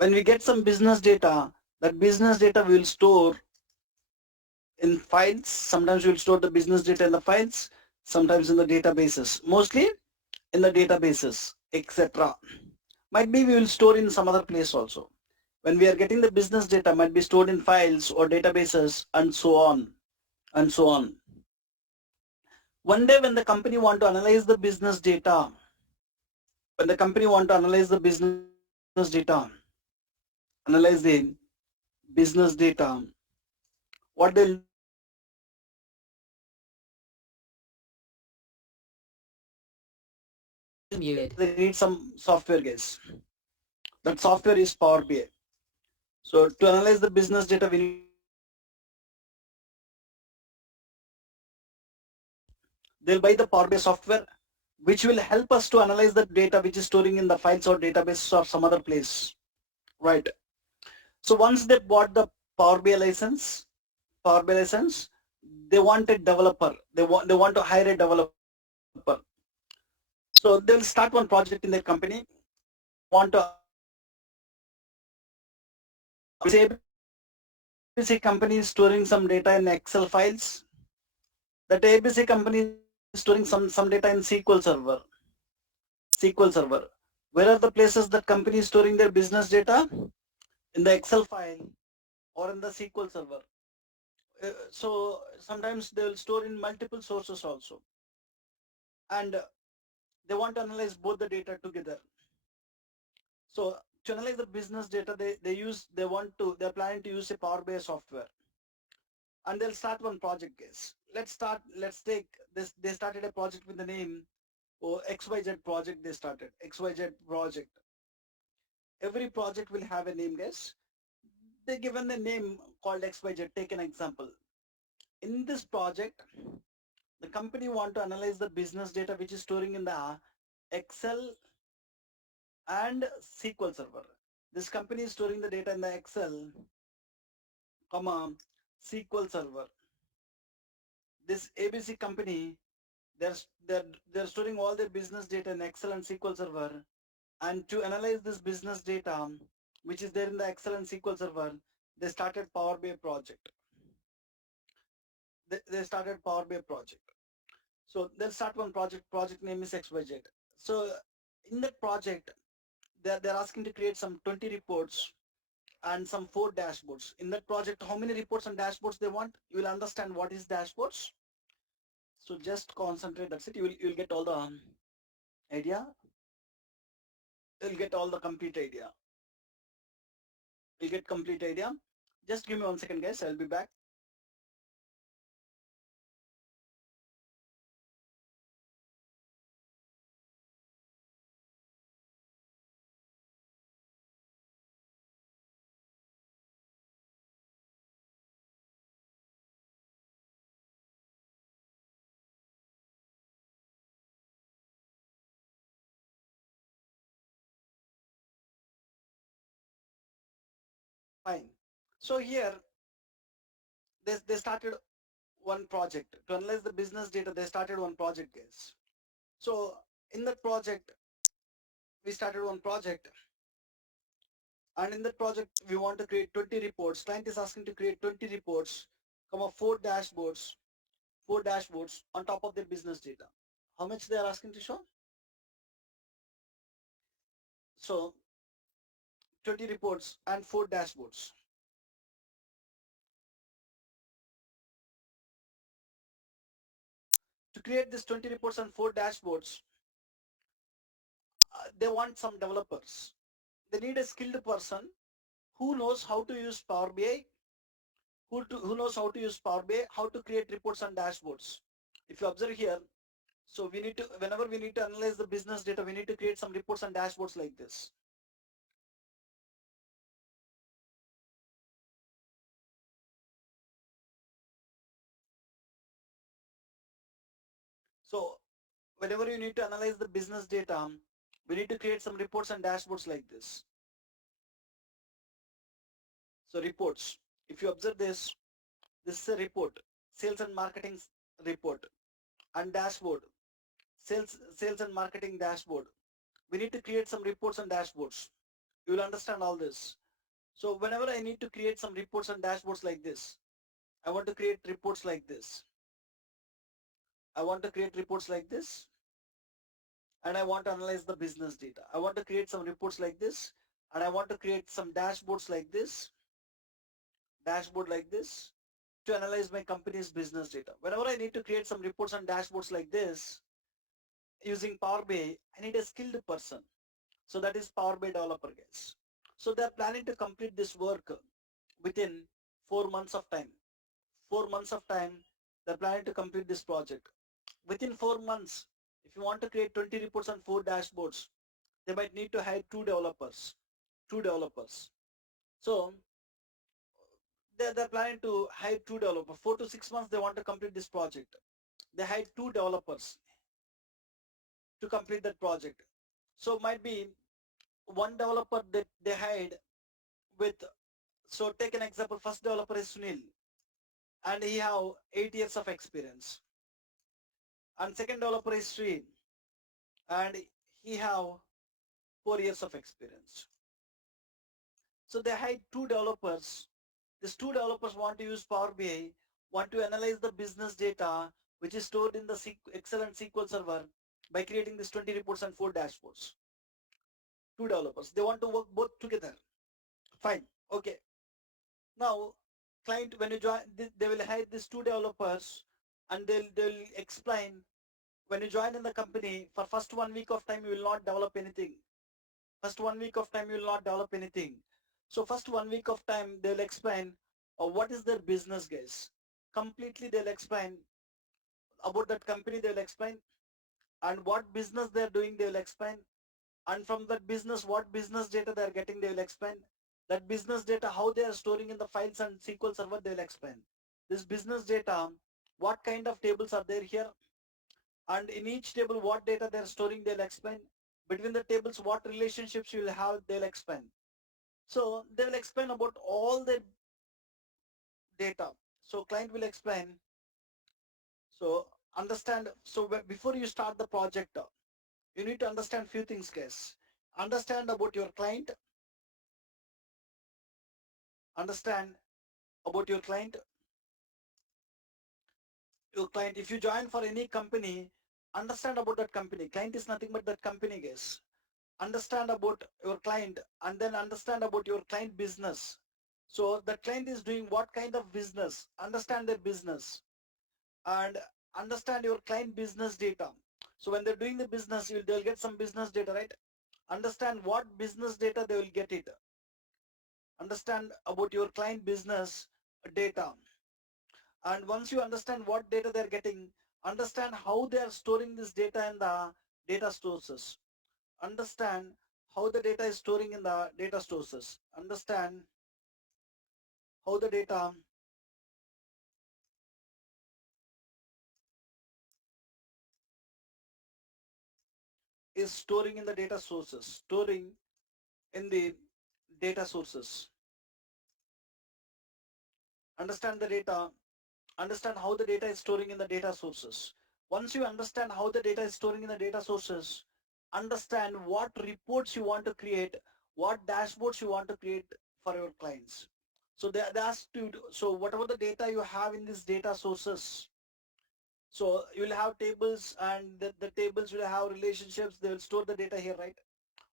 When we get some business data, that business data we will store in files. Sometimes we'll store the business data in the files, sometimes in the databases, mostly in the databases, etc. Might be we will store in some other place also. When we are getting the business data, might be stored in files or databases and so on and so on. One day when the company want to analyze the business data, when the company want to analyze the business data, analyze the business data, what they'll do is Muted. they need some software, guys. That software is Power BI. So to analyze the business data, we need some software. They'll buy the Power BI software, which will help us to analyze the data which is storing in the files or databases or some other place, right? So once they bought the Power BI license, they want a developer. They want to hire a developer. So they'll start one project in their company. They want to ABC company is storing some data in Excel files. That ABC company is storing some data in SQL Server. Where are the places that company is storing their business data? In the Excel file or in the SQL Server. So sometimes they will store in multiple sources also, and they want to analyze both the data together. So to analyze the business data, they're planning to use a Power BI software, and they'll start one project, guys. Let's take this. They started a project with the name XYZ project. They started XYZ project. Every project will have a name, guys. They given the name called XYZ. Take an example. In this project, the company want to analyze the business data which is storing in the Excel and SQL Server. This company is storing the data in the Excel, comma, SQL Server. This ABC company, they're, they're, they're storing all their business data in Excel and SQL Server. And to analyze this business data, which is there in the Excel and SQL Server, they started Power BI project. They started Power BI project. So they'll start one project name is XYZ. So in that project, they're asking to create some 20 reports and some 4 dashboards. In that project, how many reports and dashboards they want? You will understand what is dashboards. So just concentrate, that's it. You'll get all the idea. You'll get all the complete idea. You'll get complete idea. Just give me 1 second, guys. I'll be back. Fine. So here they started one project to analyze the business data. They started one project, guys. So in that project, we started one project, and in that project, we want to create 20 reports. Client is asking to create 20 reports, comma 4 dashboards on top of their business data. How much they are asking to show? So 20 reports and 4 dashboards. To create this 20 reports and 4 dashboards, they want some developers. They need a skilled person who knows how to use Power BI, who knows how to use Power BI, how to create reports and dashboards. If you observe here, so we need to, whenever we need to analyze the business data, we need to create some reports and dashboards like this. So whenever you need to analyze the business data, we need to create some reports and dashboards like this. So reports, if you observe this is a report, sales and marketing report, and dashboard, sales and marketing dashboard. We need to create some reports and dashboards. You will understand all this. So whenever I need to create some reports and dashboards like this, I want to create reports like this. I want to create reports like this, and I want to analyze the business data. I want to create some reports like this, and I want to create some dashboards like this, dashboard like this, to analyze my company's business data. Whenever I need to create some reports and dashboards like this using Power BI, I need a skilled person. So that is Power BI developer guys. So they're planning to complete this work within 4 months of time. 4 months of time, they're planning to complete this project. Within 4 months, if you want to create 20 reports and 4 dashboards, they might need to hire 2 developers. 2 developers. So they're planning to hire 2 developers. 4 to 6 months, they want to complete this project. They hired 2 developers to complete that project. So might be one developer that they hired with, so take an example, first developer is Sunil and he have 8 years of experience. And second developer is Sri and he have 4 years of experience. So they hired 2 developers. These 2 developers want to use Power BI, want to analyze the business data which is stored in the Excel and SQL server by creating these 20 reports and 4 dashboards. 2 developers. They want to work both together. Fine. Okay. Now, client, when you join, they will hire these 2 developers and they'll explain. When you join in the company, for first 1 week of time, you will not develop anything. First 1 week of time, you will not develop anything. So first 1 week of time, they'll explain what is their business, guys. Completely, they'll explain about that company. They'll explain and what business they're doing. They'll explain, and from that business, what business data they're getting. They will explain that business data, how they are storing in the files and SQL server. They'll explain this business data, what kind of tables are there here, and in each table what data they're storing. They'll explain between the tables what relationships you will have. They'll explain. So they will explain about all the data. So client will explain. So understand. So before you start the project, you need to understand few things, guys. Understand about your client. Understand about your client. Your client, if you join for any company, understand about that company. Client is nothing but that company, guys. Understand about your client and then understand about your client business. So the client is doing what kind of business. Understand their business and understand your client business data. So when they're doing the business, they'll get some business data, right? Understand what business data they will get it. Understand about your client business data. And once you understand what data they're getting, understand how they are storing this data in the data sources. Understand how the data is storing in the data sources. Understand how the data is storing in the data sources. Storing in the data sources. Understand the data. Understand how the data is storing in the data sources. Once you understand how the data is storing in the data sources, understand what reports you want to create, what dashboards you want to create for your clients. So they ask you to, so whatever the data you have in these data sources, so you will have tables and the tables will have relationships. They will store the data here, right?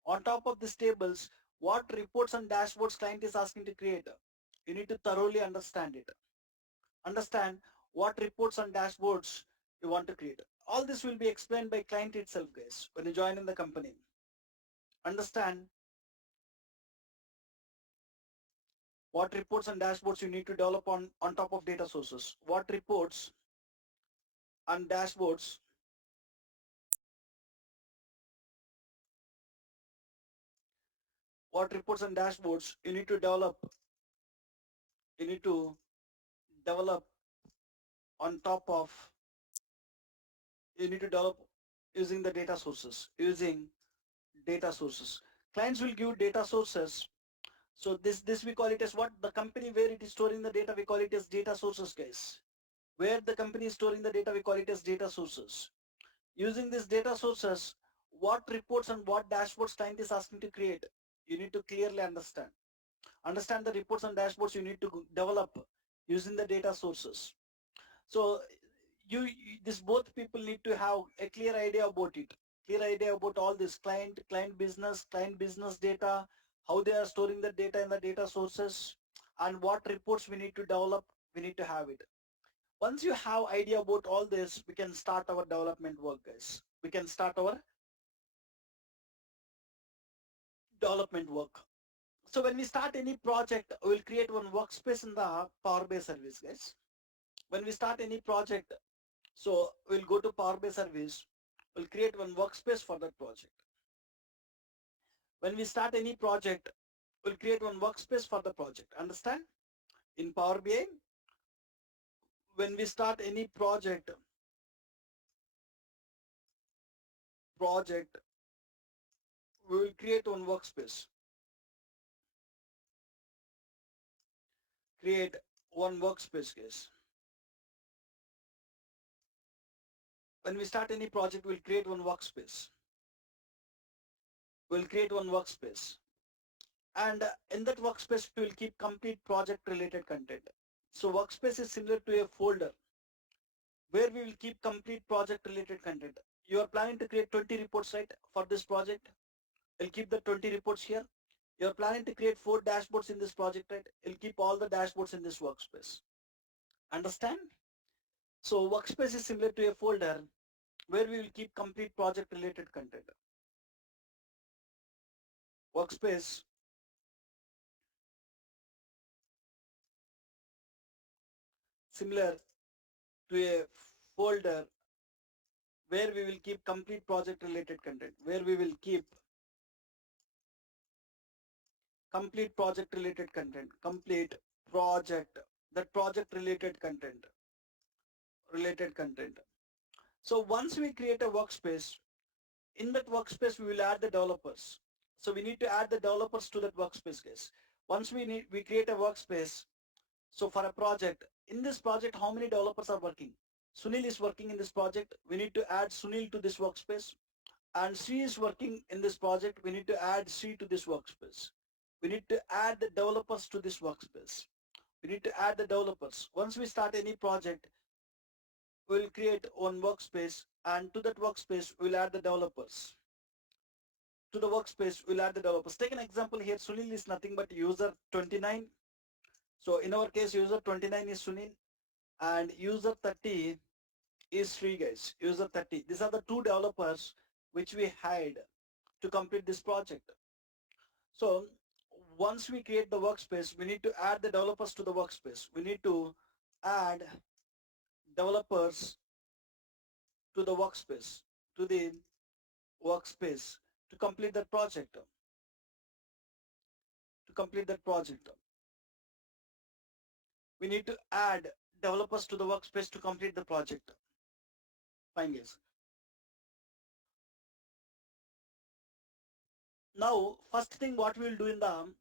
On top of these tables, what reports and dashboards client is asking to create, you need to thoroughly understand it. Understand what reports and dashboards you want to create. All this will be explained by client itself, guys, when you join in the company. Understand what reports and dashboards you need to develop on top of data sources. What reports and dashboards what reports and dashboards you need to develop. You need to develop on top of, you need to develop using the data sources. Using data sources. Clients will give data sources. So this we call it as what the company where it is storing the data, we call it as data sources, guys. Where the company is storing the data, we call it as data sources. Using these data sources, what reports and what dashboards client is asking to create, You need to clearly understand. Understand the reports and dashboards you need to develop using the data sources. So this both people need to have a clear idea about it. Clear idea about all this client business data, how they are storing the data in the data sources, and what reports we need to develop, we need to have it. Once you have idea about all this, we can start our development work, guys. We can start our development work. So when we start any project, we'll create one workspace in the Power BI service, guys. When we start any project, so we'll go to Power BI service, we'll create one workspace for that project. When we start any project, we'll create one workspace for the project. Understand? In Power BI, when we start any project, we will create one workspace. Create one workspace, guys. When we start any project, we'll create one workspace. We'll create one workspace. And in that workspace, we will keep complete project related content. So workspace is similar to a folder where we will keep complete project related content. You are planning to create 20 reports, right, for this project? We'll keep the 20 reports here. You're planning to create 4 dashboards in this project, right? You'll keep all the dashboards in this workspace. Understand? So workspace is similar to a folder where we will keep complete project related content. Workspace similar to a folder where we will keep complete project related content, where we will keep complete project related content, complete project, that project related content. So once we create a workspace, in that workspace we will add the developers. So we need to add the developers to that workspace, guys. Once we create a workspace, so for a project, in this project, how many developers are working? Sunil is working in this project. We need to add Sunil to this workspace. And Sri is working in this project. We need to add Sri to this workspace. We need to add the developers to this workspace. We need to add the developers. Once we start any project, we'll create one workspace, and to that workspace, we'll add the developers. To the workspace, we'll add the developers. Take an example here. Sunil is nothing but user 29. So in our case, user 29 is Sunil, and user 30 is Sri, guys. User 30. These are the two developers which we hired to complete this project. So once we create the workspace, we need to add the developers to the workspace. We need to add developers to the workspace, to the workspace to complete that project. To complete that project, we need to add developers to the workspace to complete the project. Fine, guys. Now, first thing what we will do in the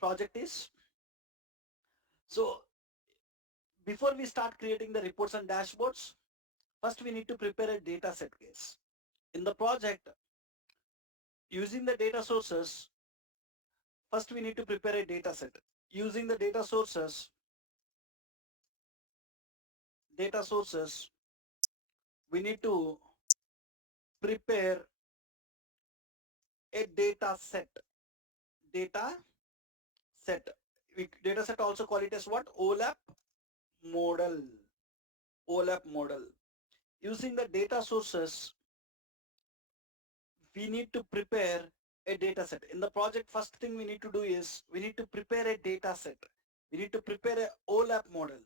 project is, so before we start creating the reports and dashboards, first we need to prepare a data set, guys. In the project, using the data sources, first we need to prepare a data set. Using the data sources, we need to prepare a data set. Data set. Data set also call it as what? OLAP model. OLAP model. Using the data sources, we need to prepare a data set. In the project, first thing we need to do is we need to prepare a data set. We need to prepare a OLAP model.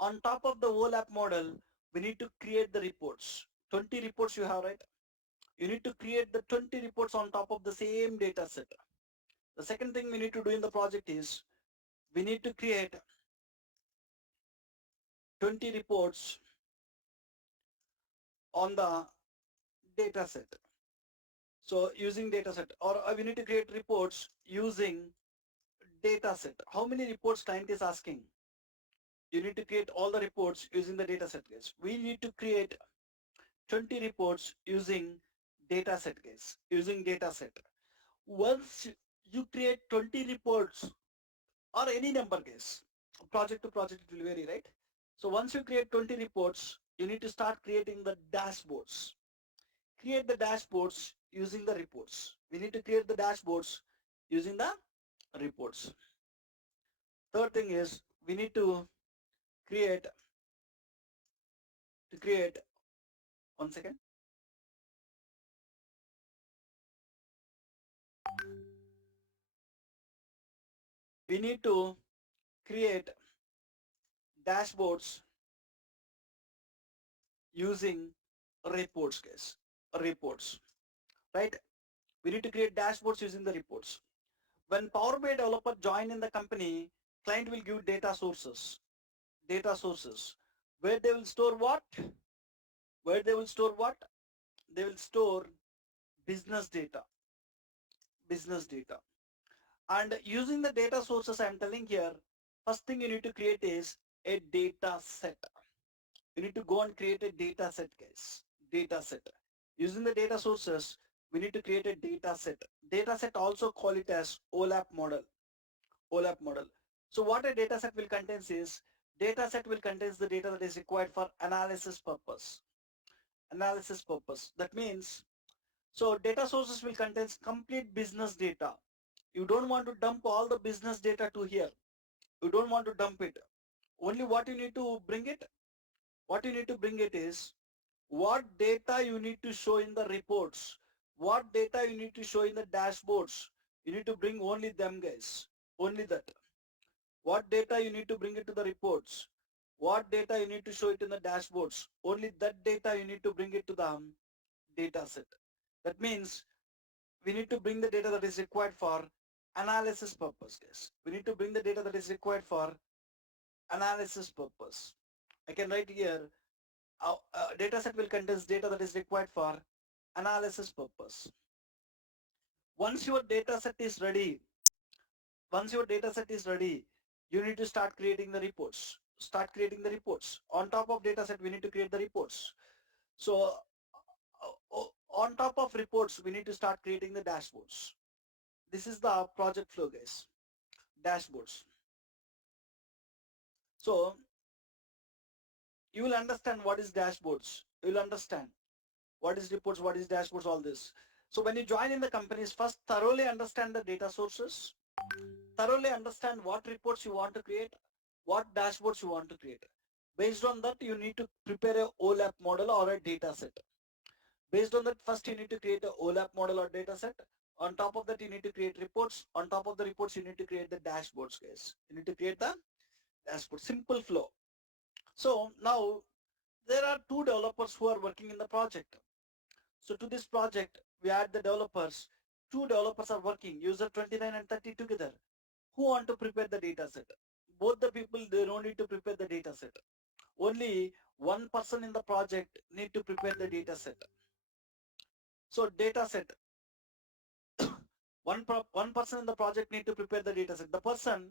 On top of the OLAP model, we need to create the reports. 20 reports you have, right? You need to create the 20 reports on top of the same data set. The second thing we need to do in the project is we need to create 20 reports on the data set. So using data set, or we need to create reports using data set. How many reports client is asking? You need to create all the reports using the data set, guys. We need to create 20 reports using data set, guys. Using data set. Once you create 20 reports or any number case. Project to project it will vary, right? So once you create 20 reports, you need to start creating the dashboards. Create the dashboards using the reports. We need to create the dashboards using the reports. Third thing is we need to create to create 1 second. We need to create dashboards using reports case. Reports, right? We need to create dashboards using the reports. When Power BI developer join in the company, client will give data sources, where they will store what? Where they will store what? They will store business data, business data. And using the data sources I'm telling here, first thing you need to create is a data set. You need to go and create a data set, guys. Data set. Using the data sources, we need to create a data set. Data set also call it as OLAP model. OLAP model. So what a data set will contain is, data set will contain the data that is required for analysis purpose. Analysis purpose. That means, so data sources will contain complete business data. You don't want to dump all the business data to here. You don't want to dump it. Only what you need to bring it, what you need to bring it is, what data you need to show in the reports, what data you need to show in the dashboards. You need to bring only them, guys. Only that. What data you need to bring it to the reports, what data you need to show it in the dashboards, only that data you need to bring it to the data set. That means we need to bring the data that is required for analysis purpose, guys. We need to bring the data that is required for analysis purpose. I can write here, data set will contain data that is required for analysis purpose. Once your data set is ready, once your data set is ready, you need to start creating the reports. Start creating the reports. On top of data set, we need to create the reports. So on top of reports, we need to start creating the dashboards. This is the project flow, guys. Dashboards. So you will understand what is dashboards. You will understand what is reports, what is dashboards, all this. So when you join in the companies, first thoroughly understand the data sources, thoroughly understand what reports you want to create, what dashboards you want to create. Based on that, you need to prepare a OLAP model or a data set. Based on that, first you need to create a OLAP model or data set. On top of that, you need to create reports. On top of the reports, you need to create the dashboards, guys. You need to create the dashboard. Simple flow. So now there are two developers who are working in the project. So to this project, we add the developers. Two developers are working, user 29 and 30 together. Who want to prepare the data set? Both the people, they don't need to prepare the data set. Only one person in the project need to prepare the data set. So data set, one person in the project need to prepare the data set. The person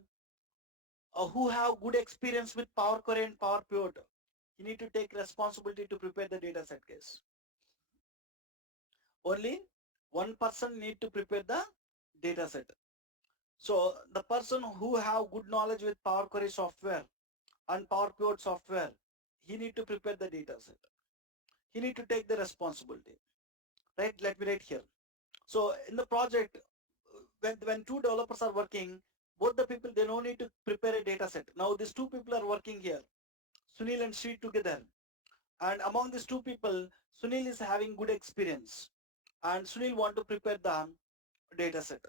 who have good experience with Power Query and Power Pivot, he need to take responsibility to prepare the data set, case. Only one person need to prepare the data set. So the person who have good knowledge with Power Query software and Power Pivot software, he need to prepare the data set. He need to take the responsibility. Right? Let me write here. So in the project, when two developers are working, both the people, they don't need to prepare a data set. Now these two people are working here, Sunil and Sri together. And among these two people, Sunil is having good experience. And Sunil want to prepare the data set.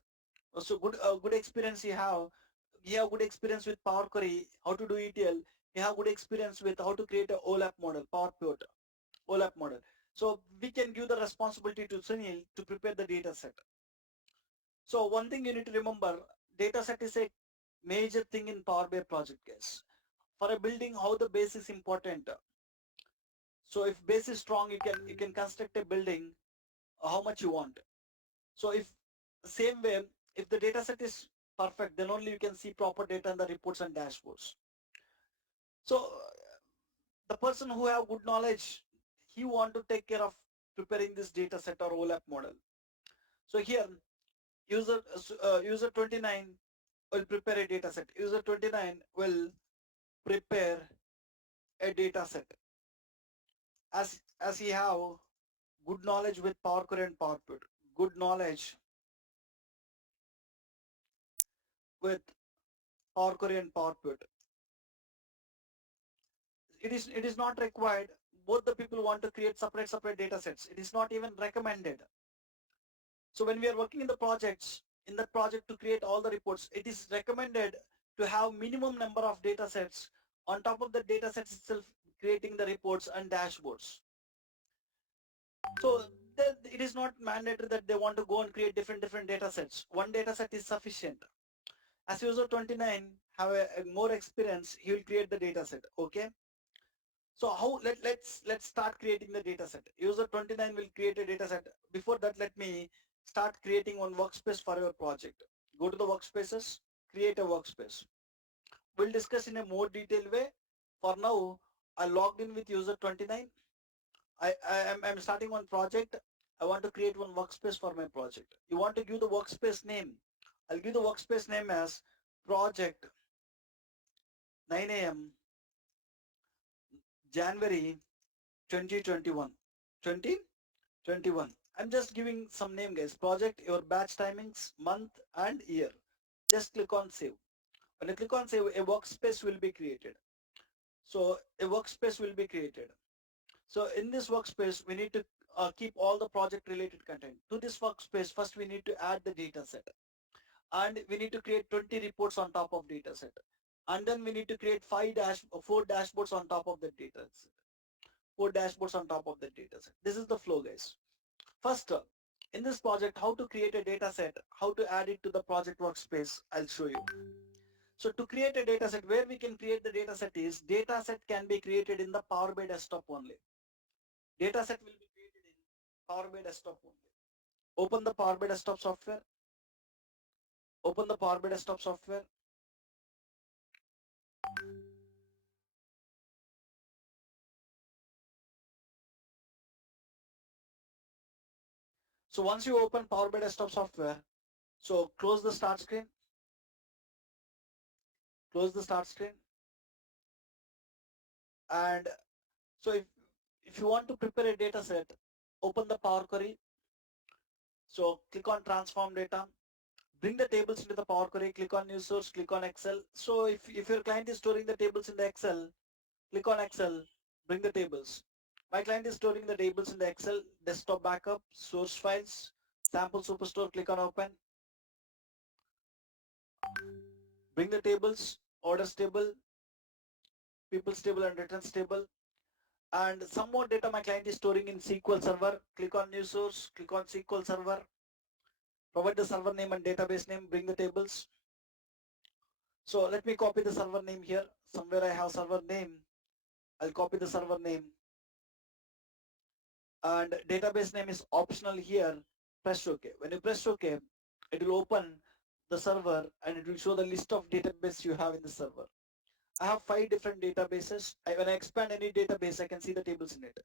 So good experience he have good experience with Power Query, how to do ETL. He have good experience with how to create a OLAP model, Power Pivot, OLAP model. So we can give the responsibility to Sunil to prepare the data set. So one thing you need to remember, data set is a major thing in Power BI project, guys. For a building, how the base is important. So if base is strong, you can construct a building how much you want. So if same way, if the data set is perfect, then only you can see proper data in the reports and dashboards. So the person who have good knowledge, he want to take care of preparing this data set or OLAP model. So here, user 29 will prepare a data set. User 29 will prepare a data set. As he have good knowledge with Power Query and PowerPoint, good knowledge with Power Query and PowerPoint. It is not required. Both the people want to create separate data sets. It is not even recommended. So when we are working in the projects, in that project to create all the reports, it is recommended to have minimum number of data sets. On top of the data sets itself, creating the reports and dashboards. So it is not mandatory that they want to go and create different data sets. One data set is sufficient. As user 29 have a more experience, he will create the data set. Okay. So how let's start creating the data set. User 29 will create a data set. Before that, let me start creating one workspace for your project. Go to the workspaces, create a workspace. We'll discuss in a more detailed way. For now, I logged in with user 29. I'm starting one project. I want to create one workspace for my project. You want to give the workspace name. I'll give the workspace name as project 9 a.m. January 2021. 2021. I'm just giving some name, guys. Project, your batch timings, month and year. Just click on save. When you click on save, a workspace will be created. So a workspace will be created. So in this workspace, we need to keep all the project related content. To this workspace, first we need to add the data set. And we need to create 20 reports on top of data set. And then we need to create 4 dashboards on top of the data set. 4 dashboards on top of the data set. This is the flow, guys. First, in this project, how to create a data set, how to add it to the project workspace, I'll show you. So to create a data set, where we can create the data set is, data set can be created in the Power BI desktop only. Data set will be created in Power BI desktop only. Open the Power BI desktop software. Open the Power BI desktop software. So once you open Power BI desktop software, so close the start screen. Close the start screen. And so if you want to prepare a data set, open the Power Query. So click on transform data. Bring the tables into the Power Query, click on new source, click on Excel. So if your client is storing the tables in the Excel, click on Excel, bring the tables. My client is storing the tables in the Excel, desktop backup, source files, sample superstore, click on open. Bring the tables, orders table, people's table and returns table. And some more data my client is storing in SQL Server. Click on new source, click on SQL Server. Provide the server name and database name, bring the tables. So let me copy the server name here. Somewhere I have server name. I'll copy the server name. And database name is optional here. Press OK. When you press OK, it will open the server and it will show the list of database you have in the server. I have 5 different databases. When I expand any database, I can see the tables in it.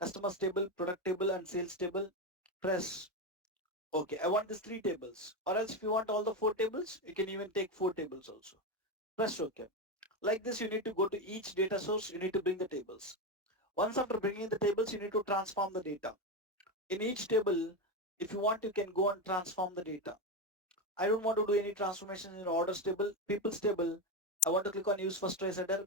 Customers table, product table, and sales table. Press OK. I want these 3 tables. Or else if you want all the 4 tables, you can even take 4 tables also. Press OK. Like this, you need to go to each data source. You need to bring the tables. Once after bringing the tables, you need to transform the data. In each table, if you want, you can go and transform the data. I don't want to do any transformation in orders table, people's table. I want to click on use first choice header.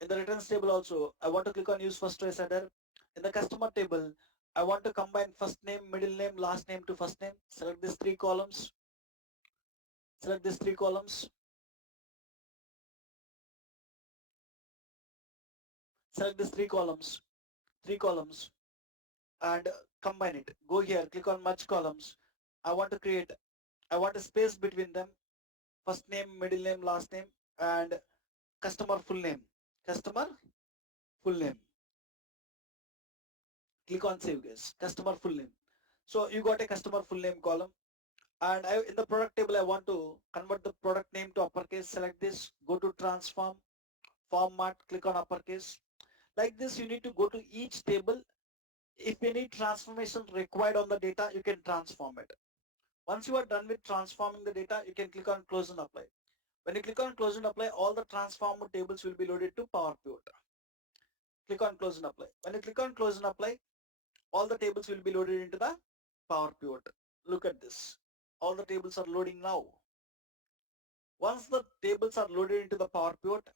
In the returns table also, I want to click on use first choice header. In the customer table, I want to combine first name, middle name, last name to first name. Select these 3 columns. Select these 3 columns. Select these 3 columns. 3 columns. And combine it. Go here, click on merge columns. I want a space between them. First name, middle name, last name, and customer full name. Customer full name. Click on save, guys. Customer full name. So you got a customer full name column. And in the product table, I want to convert the product name to uppercase. Select this. Go to transform, format, click on uppercase. Like this, you need to go to each table. If any transformation required on the data, you can transform it. Once you are done with transforming the data, you can click on close and apply. When you click on close and apply, all the transformed tables will be loaded to Power Pivot. Click on close and apply. When you click on close and apply, all the tables will be loaded into the Power Pivot. Look at this. All the tables are loading now. Once the tables are loaded into the Power Pivot,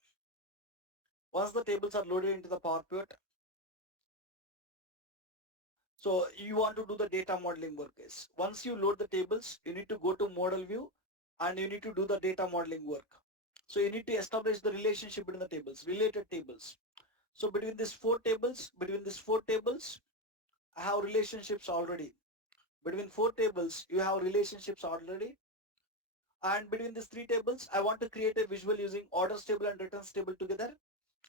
so you want to do the data modeling work is. Once you load the tables, you need to go to model view and you need to do the data modeling work. So you need to establish the relationship between the tables, related tables. So between these four tables, I have relationships already. Between four tables, you have relationships already. And between these three tables, I want to create a visual using orders table and returns table together.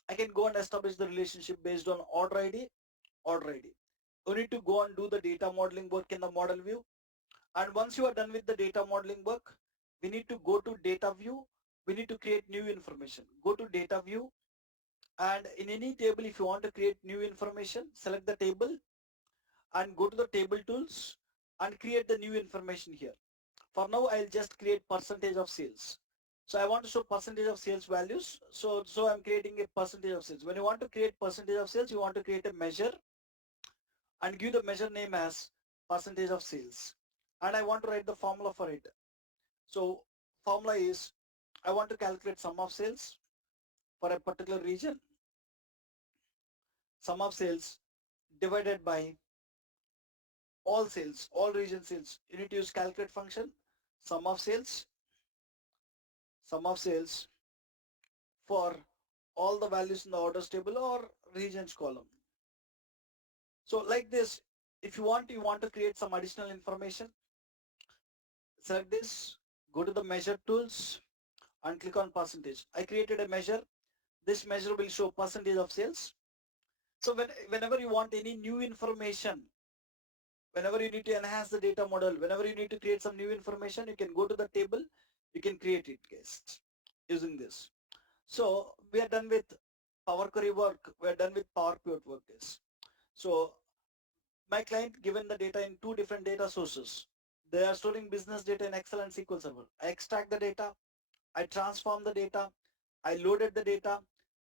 I can go and establish the relationship based on order ID. You need to go and do the data modeling work in the model view. And once you are done with the data modeling work, we need to go to data view. We need to create new information. Go to data view, and in any table, if you want to create new information, select the table and go to the table tools and create the new information here. For now, I'll just create percentage of sales. So I want to show percentage of sales values. So I'm creating a percentage of sales. When you want to create percentage of sales, you want to create a measure and give the measure name as percentage of sales. And I want to write the formula for it. So formula is, I want to calculate sum of sales for a particular region, sum of sales divided by all sales, all region sales. You need to use calculate function, sum of sales for all the values in the orders table or regions column. So like this, if you want to create some additional information, select this, go to the measure tools and click on percentage. I created a measure. This measure will show percentage of sales. So whenever you want any new information, whenever you need to enhance the data model, whenever you need to create some new information, you can go to the table, you can create it, guys, using this. So we are done with Power Query work, we are done with Power Pivot work, guys. So my client given the data in two different data sources. They are storing business data in Excel and SQL Server. I extract the data, I transform the data, I loaded the data,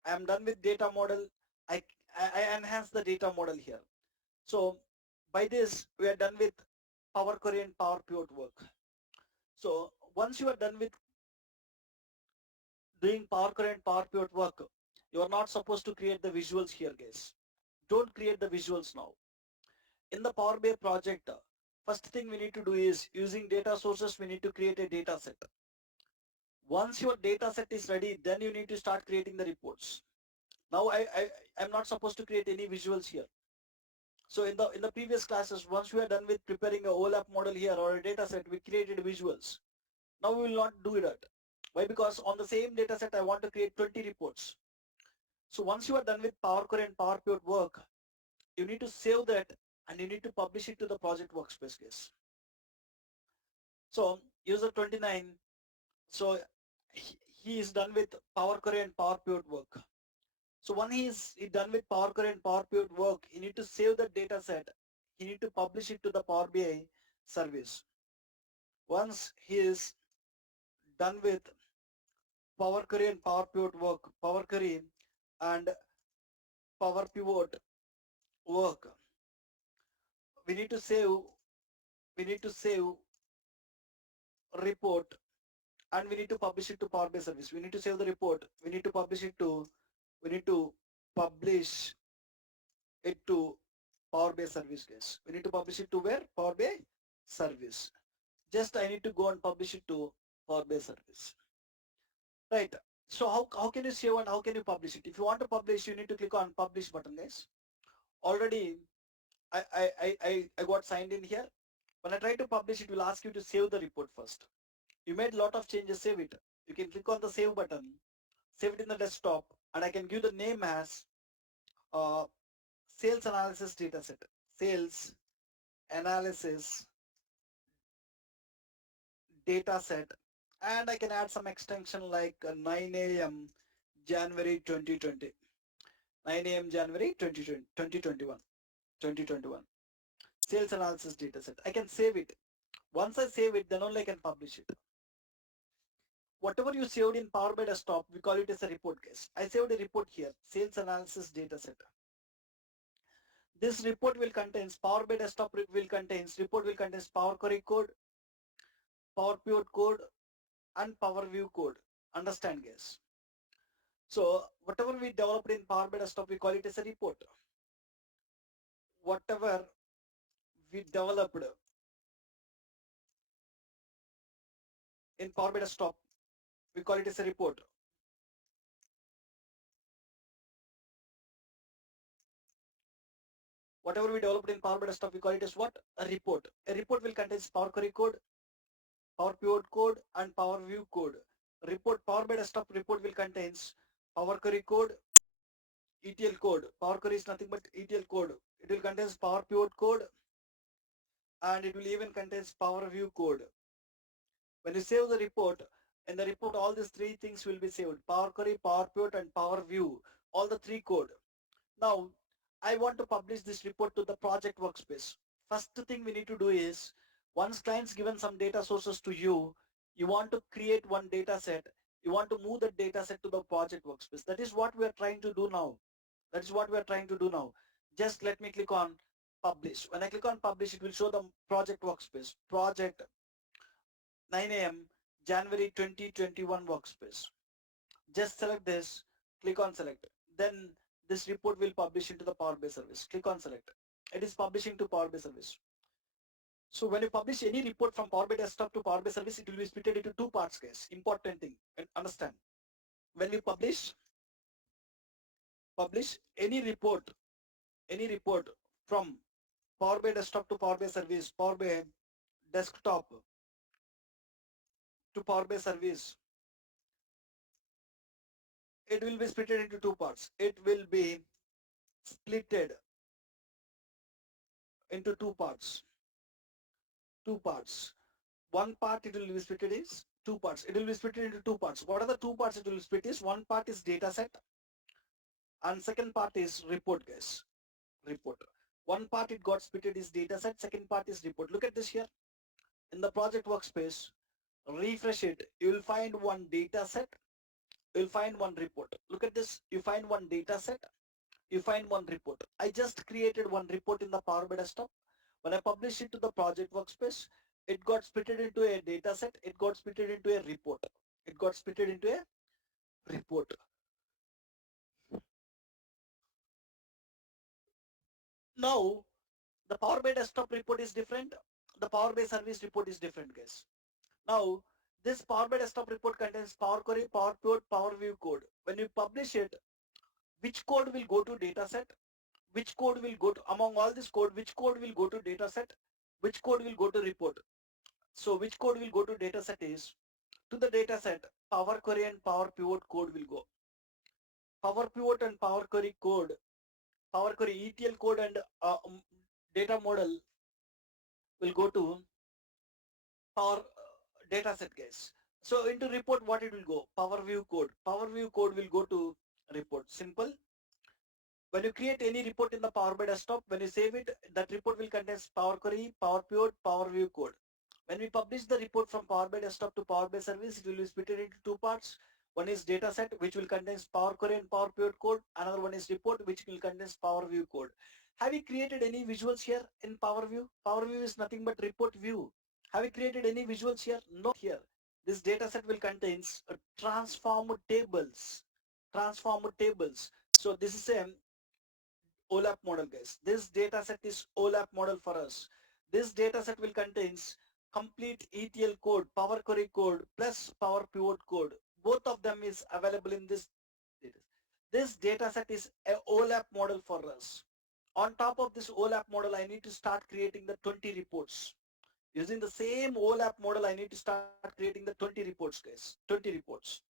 I am done with data model, I, I enhance the data model here. So by this, we are done with Power Query and Power Pivot work. So once you are done with doing Power Query and Power Pivot work, you are not supposed to create the visuals here, guys. Don't create the visuals now. In the Power BI project, first thing we need to do is using data sources, we need to create a data set. Once your data set is ready, then you need to start creating the reports. Now I'm not supposed to create any visuals here. So in the previous classes, once we are done with preparing a OLAP model here or a data set, we created visuals. Now we will not do that. Why? Because on the same data set, I want to create 20 reports. So once you are done with Power Query and Power Pivot work, you need to save that and you need to publish it to the project workspace case. So user 29, so he is done with Power Query and Power Pivot work. So when he is done with Power Query and Power Pivot work, he need to save the data set. He need to publish it to the Power BI service. Once he is done with Power Query and Power Pivot work, Power Query and Power Pivot work, we need to save report and we need to publish it to Power BI service. We need to save the report. We need to publish it to Power BI service, guys. We need to publish it to where? Power BI service. Just I need to go and publish it to Power BI service. Right. So how can you save and how can you publish it? If you want to publish, you need to click on publish button, guys. Already I got signed in here. When I try to publish, it will ask you to save the report first. You made a lot of changes, save it. You can click on the save button, save it in the desktop, and I can give the name as uh, sales analysis dataset. Sales analysis dataset, and I can add some extension like 9 a.m. January 2020. 9 a.m. January 2021. Sales analysis dataset. I can save it. Once I save it, then only I can publish it. Whatever you saved in Power BI Desktop, we call it as a report case. I saved a report here, sales analysis data set. This report will contains Power BI Desktop report will contains Power Query code, Power Pivot code, and Power View code. Understand, guys? So whatever we developed in Power BI Desktop, we call it as a report. Whatever we developed in Power BI Desktop, we call it as a report. Whatever we developed in Power BI Desktop, we call it as what? A report. A report will contain Power Query code, Power Pivot code, and Power View code. Report Power BI Desktop report will contains Power Query code, ETL code. Power Query is nothing but ETL code. It will contains Power Pivot code, and it will even contains Power View code. When you save the report, in the report all these three things will be saved. Power Query, Power Pivot, and Power View. All the three code. Now, I want to publish this report to the project workspace. First thing we need to do is, once client's given some data sources to you, you want to create one data set, you want to move the data set to the project workspace. That is what we are trying to do now. That is what we are trying to do now. Just let me click on publish. When I click on publish, it will show the project workspace. Project 9 a.m. January 2021 workspace. Just select this, click on select. Then this report will publish into the Power BI service. Click on select. It is publishing to Power BI service. So when you publish any report from Power BI Desktop to Power BI service, it will be split into two parts, guys. Important thing, and understand. When we publish any report from Power BI Desktop to Power BI service, Power BI Desktop to Power BI service, it will be split into two parts. It will be splitted into two parts. Two parts. One part it will be split is two parts. It will be split into two parts. What are the two parts it will split is? One part is data set and second part is report, guys. Report. One part it got split is data set, second part is report. Look at this here. In the project workspace, refresh it. You will find one data set, you will find one report. Look at this. You find one data set, you find one report. I just created one report in the Power BI Desktop. When I publish it to the project workspace, it got split into a data set, it got split into a report. It got split into a report. Now, the Power BI Desktop report is different. The Power BI Service report is different, guys. Now, this Power BI Desktop report contains Power Query, Power Pivot, Power View code. When you publish it, which code will go to data set? Which code will go to, among all this code, which code will go to data set? Which code will go to report? So which code will go to data set is, to the data set, Power Query and Power Pivot code will go. Power Pivot and Power Query code, Power Query ETL code and data model will go to Power data set, guys. So into report, what it will go? Power View code. Power View code will go to report. Simple. When you create any report in the Power BI Desktop, when you save it, that report will contain Power Query, Power Pivot, Power View code. When we publish the report from Power BI Desktop to Power BI Service, it will be split into two parts. One is data set, which will contain Power Query and Power Pivot code. Another one is report, which will contain Power View code. Have you created any visuals here in Power View? Power View is nothing but report view. Have you created any visuals here? No, here. This data set will contain transform tables. Transform tables. So this is a OLAP model, guys. This data set is OLAP model for us. This data set will contains complete ETL code, Power Query code plus Power Pivot code. Both of them is available in this data. This data set is a OLAP model for us. On top of this OLAP model, I need to start creating the 20 reports. Using the same OLAP model, I need to start creating the 20 reports, guys. 20 reports.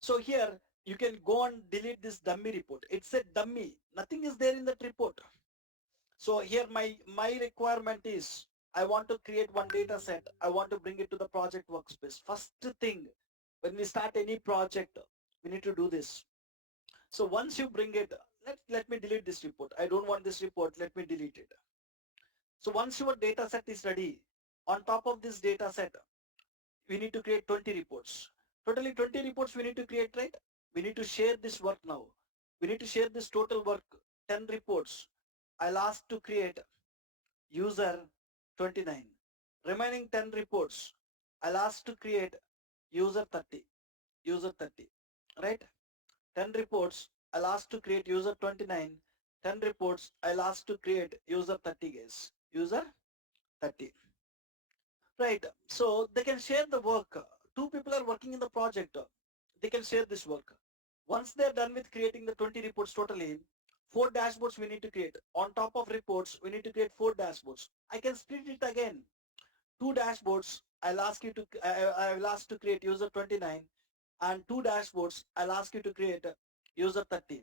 So here you can go and delete this dummy report. It's a dummy. Nothing is there in that report. So here my requirement is, I want to create one data set. I want to bring it to the project workspace. First thing, when we start any project, we need to do this. So once you bring it, let me delete this report. I don't want this report. Let me delete it. So once your data set is ready, On top of this data set, we need to create 20 reports. Totally 20 reports we need to create, right? We need to share this work now. We need to share this total work, 10 reports. I'll ask to create user 29. Remaining 10 reports, I'll ask to create user 30. User 30, right? 10 reports, I'll ask to create user 29. 10 reports, I'll ask to create user 30 guys. User 30. Right. So they can share the work. Two people are working in the project. They can share this work. Once they're done with creating the 20 reports totally, 4 dashboards we need to create. On top of reports, we need to create 4 dashboards. I can split it again. 2 dashboards, I'll ask you to, I will ask to create user 29, and 2 dashboards, I'll ask you to create user 13.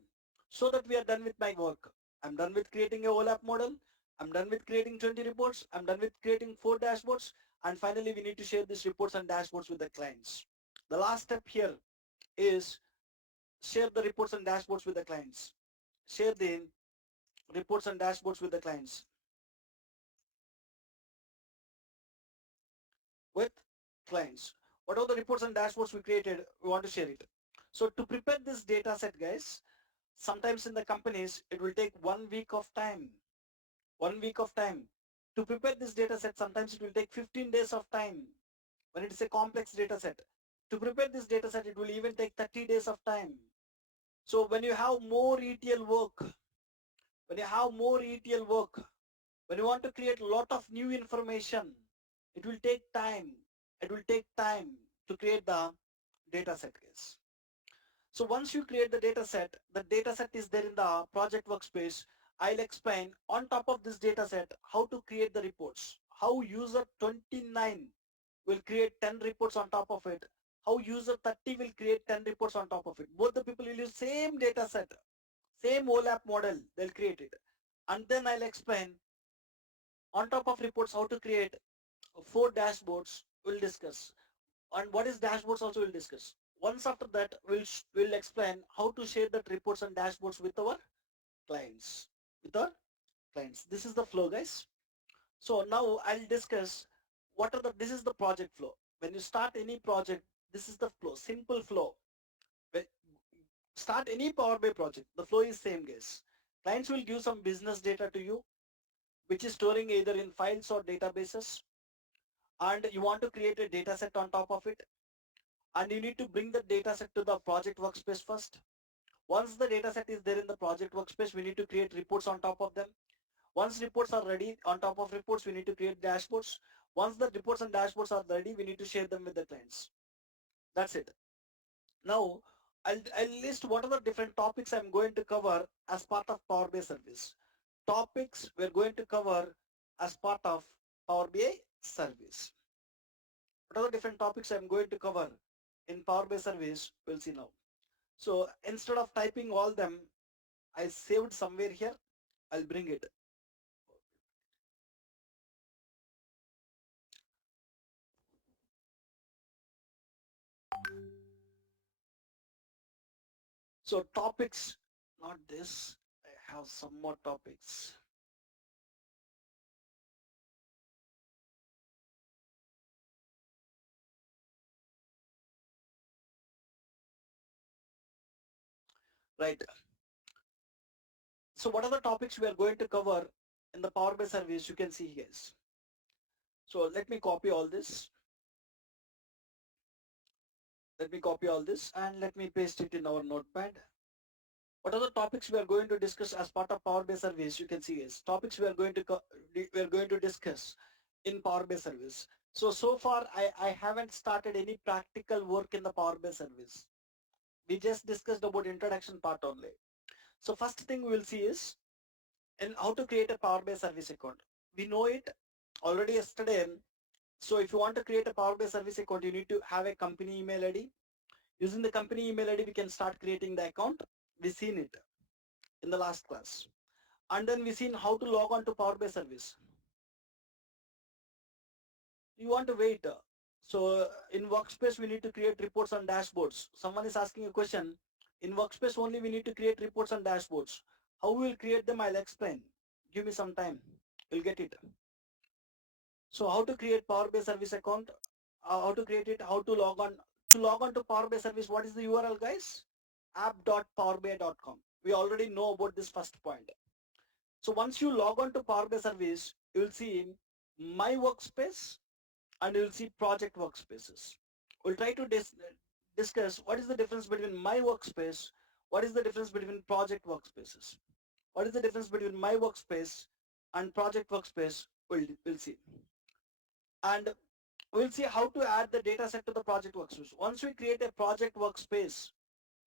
So that we are done with my work. I'm done with creating a OLAP model. I'm done with creating 20 reports. I'm done with creating 4 dashboards. And finally, we need to share these reports and dashboards with the clients. The last step here is share the reports and dashboards with the clients. Share the reports and dashboards with the clients. With clients. What are the reports and dashboards we created? We want to share it. So to prepare this data set, guys, sometimes in the companies, it will take 1 week of time. 1 week of time. To prepare this data set, sometimes it will take 15 days of time when it is a complex data set. To prepare this data set, it will even take 30 days of time. So when you have more ETL work, when you want to create a lot of new information, it will take time. It will take time to create the data set, guys. So once you create the data set is there in the project workspace. I'll explain on top of this data set how to create the reports, how user 29 will create 10 reports on top of it, how user 30 will create 10 reports on top of it. Both the people will use same data set, same OLAP model, they'll create it. And then I'll explain on top of reports how to create 4 dashboards we'll discuss. And what is dashboards also we'll discuss. Once after that, we'll explain how to share that reports and dashboards with our clients. With our clients. This is the flow, guys. So now I'll discuss this is the project flow. When you start any project, this is the flow, simple flow. When start any Power BI project, the flow is same, guys. Clients will give some business data to you, which is storing either in files or databases, and you want to create a data set on top of it, and you need to bring the data set to the project workspace first. Once the data set is there in the project workspace, we need to create reports on top of them. Once reports are ready, on top of reports, we need to create dashboards. Once the reports and dashboards are ready, we need to share them with the clients. That's it. Now, I'll list what are the different topics I'm going to cover as part of Power BI service. Topics we're going to cover as part of Power BI service. What are the different topics I'm going to cover in Power BI service? We'll see now. So instead of typing all them, I saved somewhere here. I'll bring it. So topics, not this. I have some more topics. Right. So what are the topics we are going to cover in the Power BI service? You can see here. So let me copy all this. Let me copy all this and let me paste it in our notepad. What are the topics we are going to discuss as part of Power BI service? You can see is topics we are going to discuss in Power BI service. So far I haven't started any practical work in the Power BI service. We just discussed about introduction part only. So first thing we will see is in how to create a Power BI service account. We know it already yesterday. So if you want to create a Power BI service account, you need to have a company email ID. Using the company email ID, we can start creating the account. We've seen it in the last class. And then we've seen how to log on to Power BI service. You want to wait. So in Workspace, we need to create reports and dashboards. Someone is asking a question. In Workspace only, we need to create reports and dashboards. How we will create them, I'll explain. Give me some time. You'll get it. So how to create Power BI service account, how to create it, how to log on. To log on to Power BI service, what is the URL guys? app.powerbi.com. We already know about this first point. So once you log on to Power BI service, you will see in My Workspace and you will see Project Workspaces. We'll try to discuss what is the difference between My Workspace, what is the difference between Project Workspaces, what is the difference between My Workspace and Project Workspace, we'll see. And we'll see how to add the data set to the project workspace. Once we create a project workspace,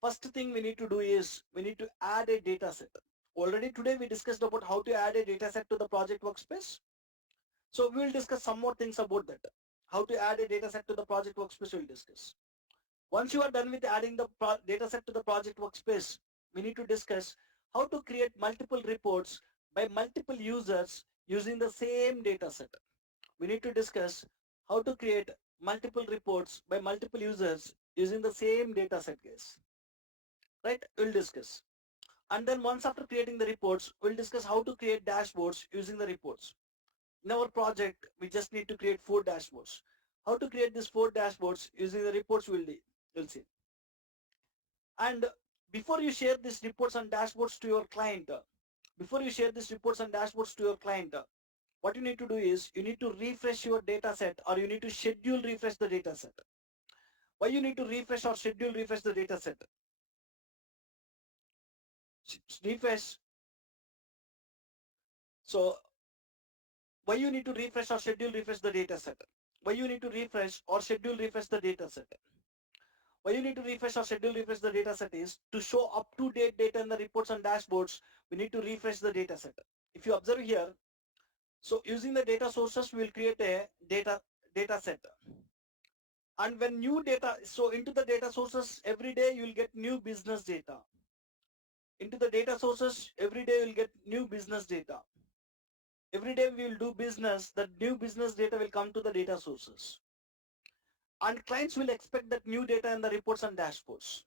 first thing we need to do is we need to add a data set. Already today we discussed about how to add a data set to the project workspace. So we will discuss some more things about that. How to add a data set to the project workspace we'll discuss. Once you are done with adding the data set to the project workspace, we need to discuss how to create multiple reports by multiple users using the same data set. We need to discuss how to create multiple reports by multiple users using the same data set, guys. Right? We'll discuss. And then once after creating the reports, we'll discuss how to create dashboards using the reports. In our project, we just need to create 4 dashboards. How to create these 4 dashboards using the reports we'll see. And before you share these reports and dashboards to your client, what you need to do is you need to refresh your data set, or you need to schedule refresh the data set. Why you need to refresh or schedule refresh the data set? Refresh. So why you need to refresh or schedule refresh the data set? Why you need to refresh or schedule refresh the data set? Why you need to refresh or schedule refresh the data set is to show up-to-date data in the reports and dashboards. We need to refresh the data set. If you observe here, so using the data sources, we will create a data set. And when new data, so into the data sources, every day you will get new business data. Into the data sources, every day you will get new business data. Every day we will do business, that new business data will come to the data sources. And clients will expect that new data in the reports and dashboards.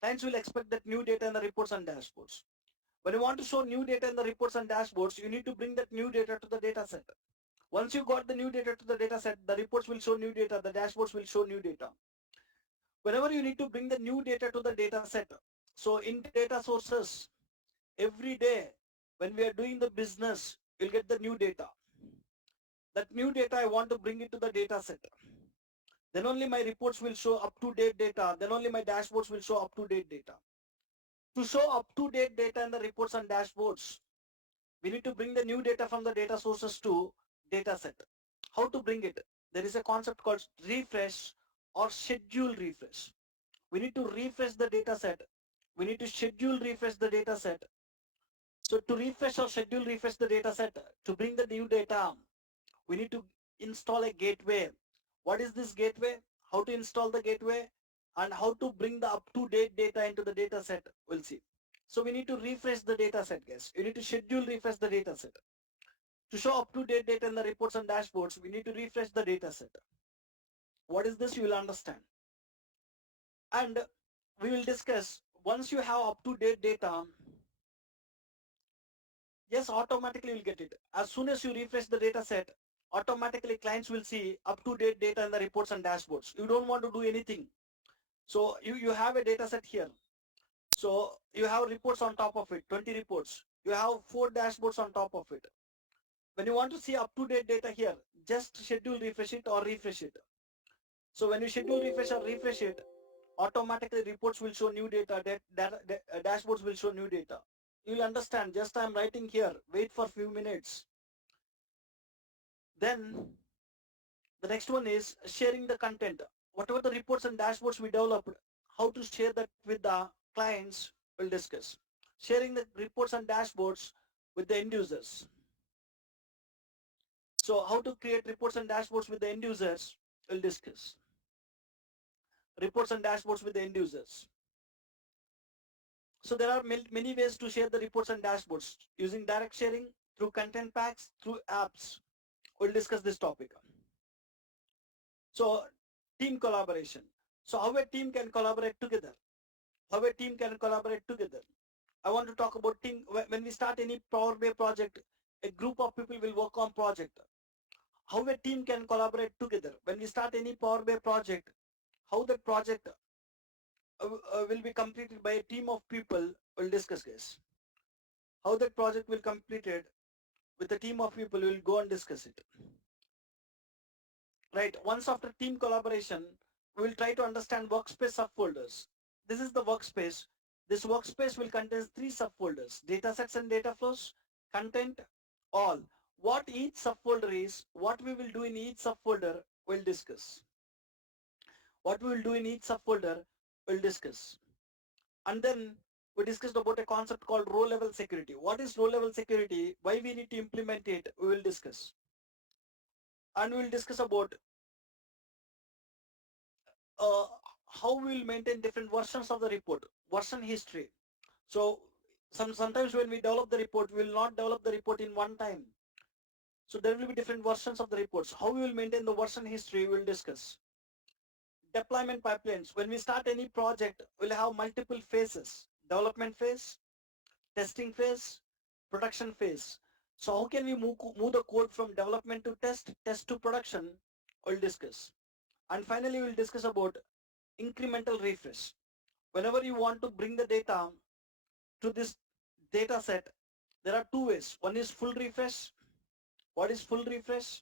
Clients will expect that new data in the reports and dashboards. When you want to show new data in the reports and dashboards, you need to bring that new data to the data set. Once you got the new data to the data set, the reports will show new data, the dashboards will show new data. Whenever you need to bring the new data to the data set, so in data sources, every day when we are doing the business, you'll get the new data. That new data, I want to bring it to the data set. Then only my reports will show up-to-date data. Then only my dashboards will show up-to-date data. To show up-to-date data in the reports and dashboards, we need to bring the new data from the data sources to data set. How to bring it? There is a concept called refresh or schedule refresh. We need to refresh the data set. We need to schedule refresh the data set. So to refresh or schedule refresh the data set, to bring the new data, we need to install a gateway. What is this gateway? How to install the gateway and how to bring the up-to-date data into the data set, we'll see. So we need to refresh the data set, guys. You need to schedule refresh the data set. To show up-to-date data in the reports and dashboards, we need to refresh the data set. What is this? You will understand. And we will discuss, once you have up-to-date data, yes, automatically you'll get it. As soon as you refresh the data set, automatically clients will see up-to-date data in the reports and dashboards. You don't want to do anything. So you have a data set here. So you have reports on top of it, 20 reports. You have 4 dashboards on top of it. When you want to see up-to-date data here, just schedule refresh it or refresh it. So when you schedule refresh or refresh it, automatically reports will show new data, dashboards will show new data. You'll understand, just I'm writing here, wait for few minutes. Then the next one is sharing the content. Whatever the reports and dashboards we developed, how to share that with the clients, we'll discuss. Sharing the reports and dashboards with the end users. So how to create reports and dashboards with the end users, we'll discuss. Reports and dashboards with the end users. So there are many ways to share the reports and dashboards, using direct sharing, through content packs, through apps. We'll discuss this topic. So team collaboration. So how a team can collaborate together. How a team can collaborate together. I want to talk about team. When we start any Power BI project, a group of people will work on project. how a team can collaborate together. When we start any Power BI project, how that project will be completed by a team of people, we'll discuss this. How that project will completed with a team of people, we'll go and discuss it. Right, once after team collaboration, we'll try to understand workspace subfolders. This is the workspace. This workspace will contain 3 subfolders: datasets and data flows, content, all. What each subfolder is, what we will do in each subfolder, we'll discuss. What we will do in each subfolder, we'll discuss. And then we discussed about a concept called row level security. What is row level security? Why we need to implement it, we will discuss. And we will discuss about uh, how we will maintain different versions of the report, version history. So sometimes when we develop the report, we will not develop the report in one time. So there will be different versions of the reports. How we will maintain the version history, we will discuss. Deployment pipelines. When we start any project, we'll have multiple phases: development phase, testing phase, production phase. So how can we move the code from development to test to production? We'll discuss. And finally, we'll discuss about incremental refresh. Whenever you want to bring the data to this data set, there are 2 ways. One is full refresh. What is full refresh?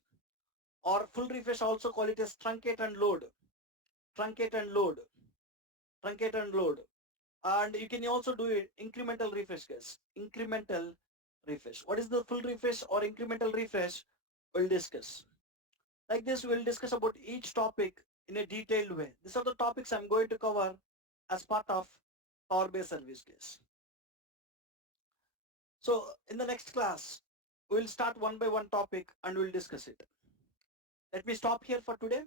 Or full refresh, also call it as truncate and load. Truncate and load. Truncate and load. And you can also do it incremental refresh, guys. Incremental refresh. What is the full refresh or incremental refresh? We'll discuss. Like this, we'll discuss about each topic in a detailed way. These are the topics I'm going to cover as part of Power BI service case. So in the next class, we'll start one by one topic and we'll discuss it. Let me stop here for today.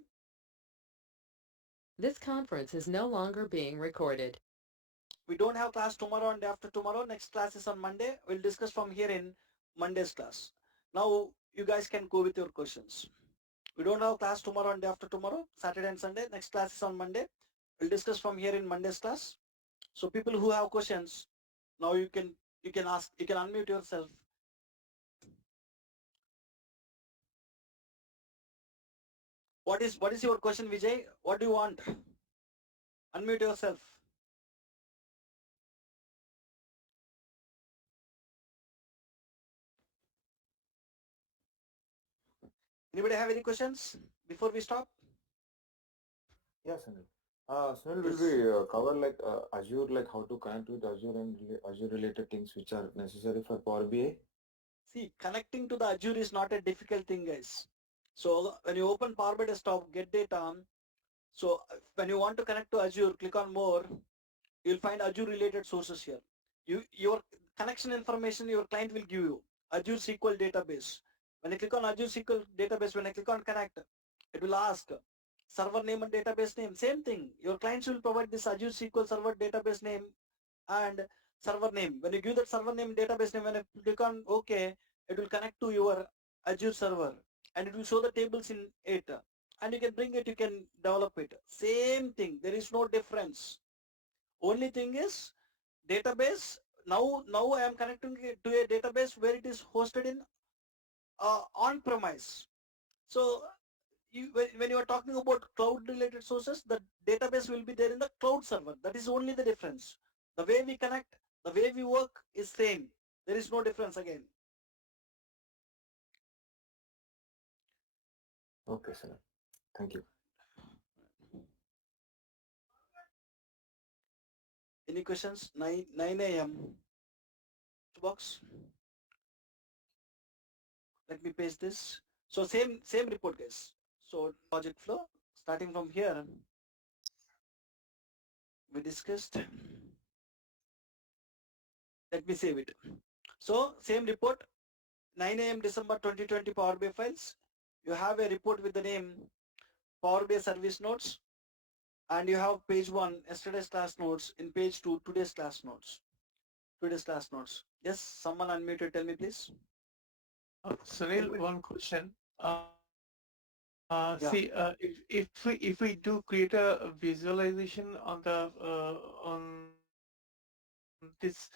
This conference is no longer being recorded. We don't have class tomorrow and day after tomorrow. Next class is on Monday. We'll discuss from here in Monday's class. Now you guys can go with your questions. We don't have class tomorrow and day after tomorrow, Saturday and Sunday. Next class is on Monday. We'll discuss from here in Monday's class. So people who have questions, now you can ask, you can unmute yourself. What is your question, Vijay? What do you want? Unmute yourself. Anybody have any questions before we stop? Yes, Sunil. Sunil, will Yes. we cover like Azure, like how to connect with Azure and Azure related things which are necessary for Power BI? See, connecting to the Azure is not a difficult thing, guys. So when you open Power BI Desktop, get data. So when you want to connect to Azure, click on more. You'll find Azure related sources here. Your connection information your client will give you. Azure SQL database. When you click on Azure SQL database, when I click on connect, it will ask server name and database name. Same thing. Your clients will provide this Azure SQL server database name and server name. When you give that server name, database name, when you click on OK, it will connect to your Azure server and it will show the tables in it. And you can bring it, you can develop it. Same thing. There is no difference. Only thing is database. Now I am connecting it to a database where it is hosted in on-premise. So when you are talking about cloud related sources, the database will be there in the cloud server. That is only the difference. The way we connect, the way we work is same. There is no difference again. Okay, sir. Thank you. Any questions? 9 a.m. box. Let me paste this. So same report, guys. So project flow starting from here. We discussed. Let me save it. So same report, 9 a.m. December 2020 Power BI files. You have a report with the name Power BI service notes, and you have page 1 yesterday's class notes, in page 2 today's class notes. Today's class notes. Yes, someone unmuted. Tell me please. Sunil, one question. Yeah. If we do create a visualization on the on this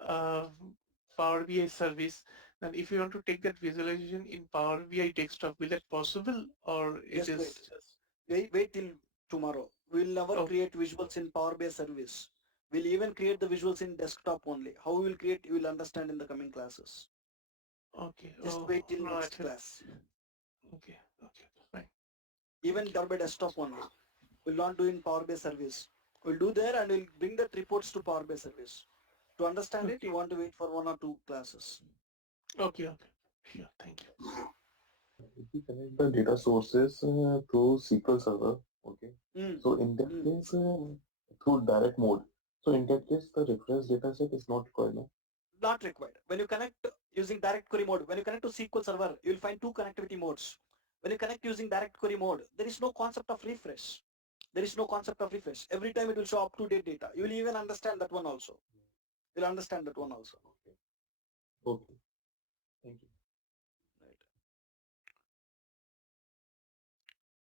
Power BI service, And if you want to take that visualization in Power BI desktop, will that possible or it Just is wait. just Wait till tomorrow. We'll never oh, create visuals in Power BI service. We'll even create the visuals in desktop only. How we will create, you will understand in the coming classes. okay. Just Oh, wait till no, next class. okay, okay, fine. Even Thank you. Power BI desktop only. We'll not do in Power BI service. We'll do there and we'll bring that reports to Power BI service. To understand it, you Okay, want to wait for 1 or 2 classes. okay, okay. Sure, thank you. If we connect the data sources through SQL Server, okay. Mm, So in that mm. case, through direct mode. So in that case, the reference data set is not required. No? Not required. When you connect using direct query mode, when you connect to SQL Server, you will find 2 connectivity modes. When you connect using direct query mode, there is no concept of refresh. There is no concept of refresh. Every time it will show up-to-date data. You will even understand that one also. You'll understand that one also. Okay. Okay. Thank you.